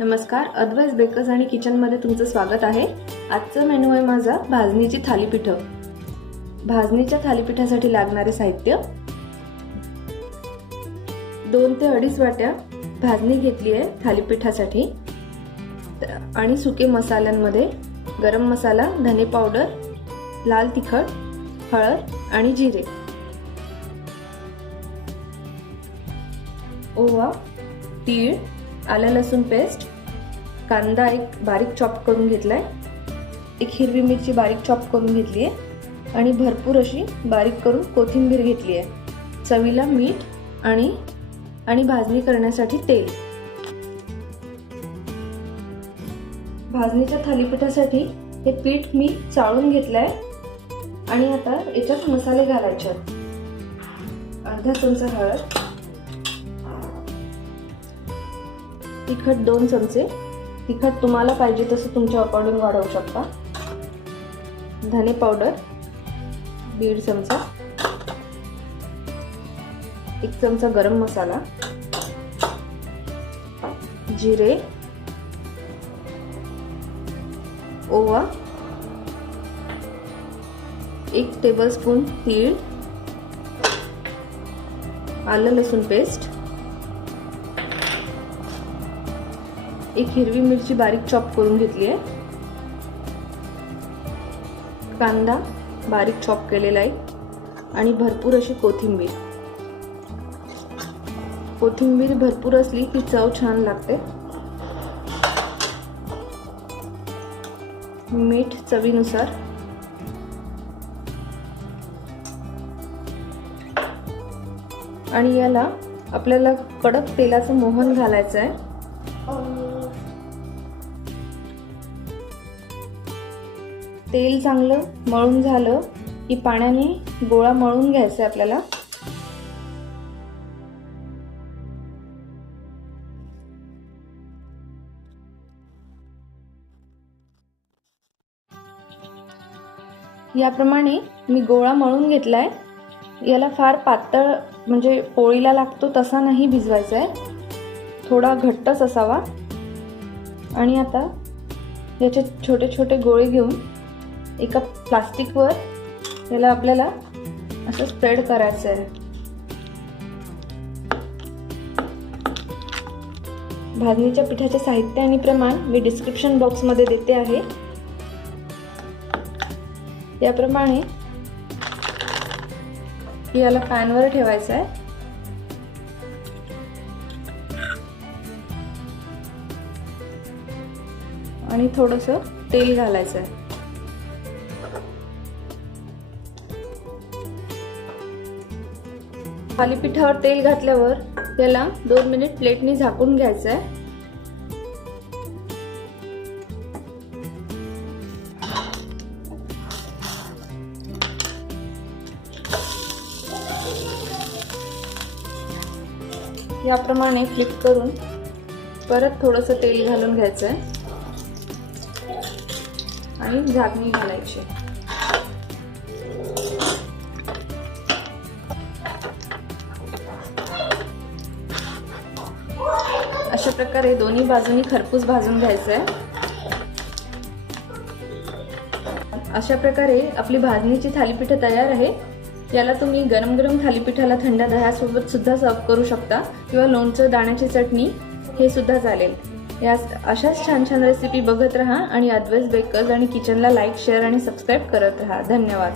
नमस्कार, अद्वैत बेकर्स आणि किचनमध्ये तुमचं स्वागत आहे। आजचा मेनू आहे माझा भाजणीची थालीपीठं। भाजणीच्या थालीपीठासाठी लागणारे साहित्य 2 ते 2.5 वाट्या भाजणी घेतली आहे थालीपीठासाठी। आणि सुके मसाल्यांमध्ये गरम मसाला, धने पावडर, लाल तिखट, हळद आणि जिरे, ओवा, तीळ, आलं लसूण पेस्ट, कांदा एक बारीक चॉप करून घेतलाय, एक हिरवी मिरची बारीक चॉप करून घेतली आहे आणि भरपूर अशी बारीक करून कोथिंबीर घेतली आहे। चवीला मीठ आणि भाजणी करण्यासाठी तेल। भाजणीच्या थालीपीठासाठी हे पीठ मी चाळून घेतलंय आणि आता याच्यात मसाले घालायचे। अर्धा चमचा हळद, तिखट 2 चमचे, तिखट तुम्हाला पाहिजे तसं तुमच्या अकॉर्डिंग वाढवू शकता। धने पावडर 1.5 चमचा, 1 चमचा गरम मसाला, जिरे, ओवा, 1 टेबलस्पून तीळ, आलं लसूण पेस्ट, एक हिरवी मिरची बारीक चॉप करून घेतली आहे, कांदा बारीक चॉप केलेला आहे आणि भरपूर अशी कोथिंबीर। कोथिंबीर भरपूर असली की चव छान लागते। मीठ चवीनुसार, आणि याला आपल्याला कडक तेलाचं मोहन घालायचं आहे। तेल चांगलं मळून झालं की पाण्याने गोळा मळून घ्यायचा आपल्याला। याप्रमाणे मी गोळा मळून घेतलाय। याला फार पातळ म्हणजे पोळीला लागतो तसा नाही भिजवायचा आहे, थोडा घट्टच असावा। आणि आता याचे छोटे छोटे गोळे घेऊन एका प्लास्टिकवर याला आपल्याला असं स्प्रेड करायचं आहे। भाजणीच्या पिठाचे साहित्य आणि प्रमाण मी डिस्क्रिप्शन बॉक्समध्ये देते आहे। याप्रमाणे याला पॅनवर ठेवायचं आहे आणि थोडंसं तेल घालायचं आहे। थालीपीठावर तेल घातल्यावर त्याला 2 मिनिट प्लेटने झाकून घ्यायचं आहे। याप्रमाणे फ्लिप करून परत थोडंसं तेल घालून घ्यायचं आहे आणि झाकणी घालायची। अशा प्रकारे दोन्ही बाजूनी खरपूस भाजून घ्यायचं आहे। अशा प्रकारे आपली भाजणीची थालीपीठ तयार आहे। याला तुम्ही गरम गरम थालीपीठाला थंड दह्यासोबत सुद्धा सर्व करू शकता किंवा लोणचं, दाण्याची चटणी हे सुद्धा चालेल। या अशाच छान छान रेसिपी बघत राहा आणि अद्वैत बेकर्स आणि किचनला लाईक, शेअर आणि सबस्क्राईब करत राहा। धन्यवाद।